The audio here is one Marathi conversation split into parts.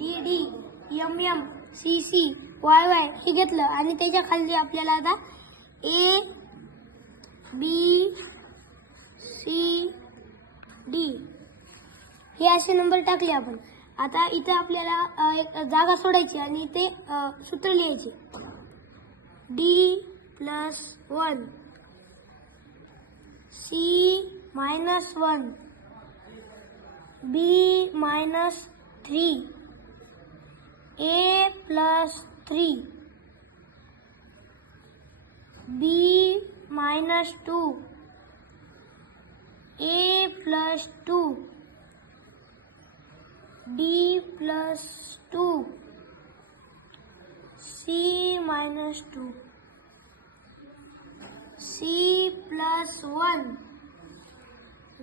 D D, M M, C C, Y Y हे घेतलं आणि त्याच्या खाली आपल्याला आता ए बी सी डी हे असे नंबर टाकले आपण. आता इथे आपल्याला एक जागा सोडायची आणि इथे सूत्र लिहायचे. D+1 C-1 B-3 A+3 B-2 A+2 D+2 C-2 C+1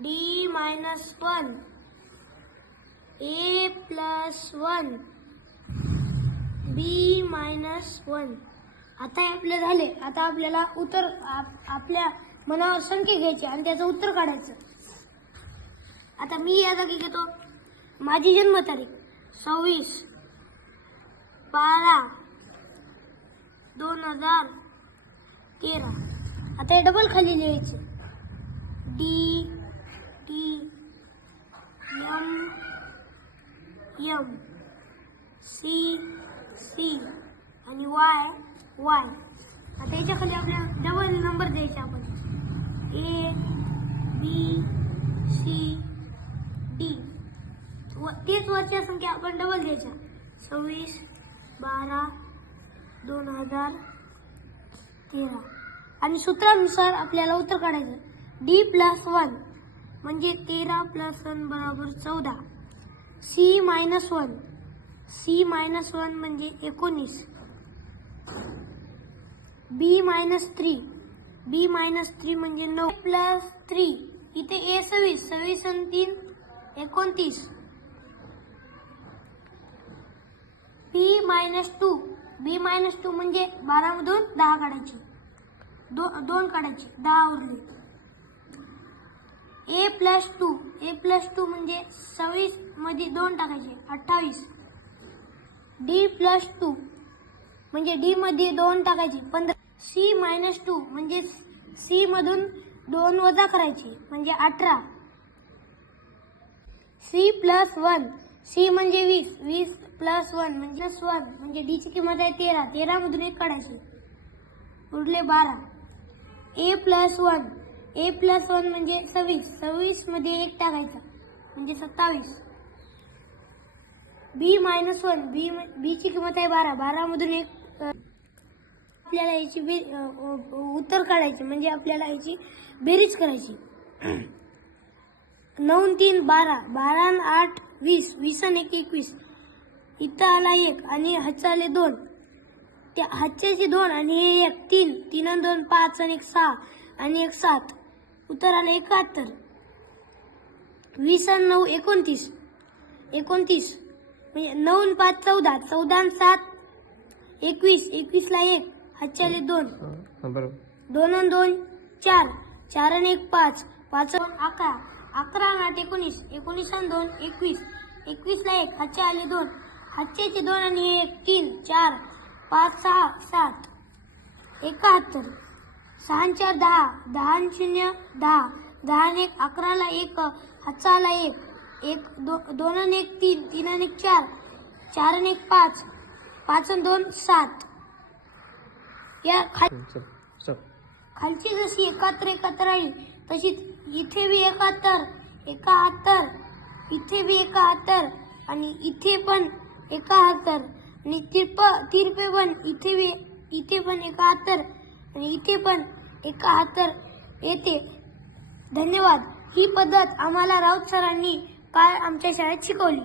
D-1 A+1 B-1. आता हे आपले झाले. आता आपल्याला उत्तर आपल्या मनावर संख्या घ्यायची आणि त्याचं उत्तर काढायचं. आता मी या जागी घेतो माझी जन्मतारीख 26/12/2013. आता हे डबल खाली लिहायचे. D T M M C C आणि वाय वाय. आता याच्या खाली आपल्याला डबल नंबर द्यायचे आपण. ए बी सी डी तेच वरच्या संख्या आपण डबल द्यायच्या. 26/12/2013 आणि सूत्रानुसार आपल्याला उत्तर काढायचं. D+1 म्हणजे 13 + 1 = 14. C-1 C-1 म्हणजे 19. B-3 B-3 म्हणजे 9 + 3 इथे A 26 26 आणि 3 29. B-2 B-2 म्हणजे 12 मधून 10 काढायचे. 2 काढायचे 10 उरले. A+2 A+2 म्हणजे 26 मध्ये 2 टाकायचे 28. D+2 म्हणजे D मध्ये 2 टाकायचे 15. C-2 म्हणजे C मधून 2 वजा करायचे म्हणजे 18. C+1 C म्हणजे 20 20 + 1 म्हणजे D ची किंमत आहे 13 13 मधून 1 काढायचे उरले 12. A+1 A+1 म्हणजे 26 26 मध्ये 1 टाकायचा म्हणजे 27. B-1 B ची किंमत आहे 12 12 मधून 1 आपल्याला याची उत्तर काढायचे म्हणजे आपल्याला याची बेरीज करायची. 9 3 12 12 आणि 8 20 20 आणि 1 21. इथं आला 1 आणि हातचा आले 2. त्या हातच्याचे 2 आणि हे 1 3 3 आणि 2 5 आणि 1 6 आणि 1 7. उत्तर आलं 71. 20 आणि 9 29 29 म्हणजे 9 आणि 5 14 14 आणि 7 21 21 ला 1 हातचे आले 2 2 आणि 2 4 4 आणि 1 5 5 आणि 11 11 आणि 8 19 19 आणि 2 21 21 ला 1 हातचे आले 2 हातचे 2 आणि 1 3 4 5 6 7 71. 6 आणि 4 10 10 आणि 0 10 10 आणि 1 11 ला 1 हातचा आला 1 2 आणि 1 3 3 आणि 1 4 4 आणि 1 5 5 आणि 2 7. या खालची जशी 71 आली तशीच इथे बी 71 71 इथे बी 71 आणि इथे पण 71 आणि तिरपे पण इथे पण 71 आणि इथे पण 71 येते. धन्यवाद. ही पद्धत आम्हाला राऊत सरांनी काल आमच्या शाळेत शिकवली.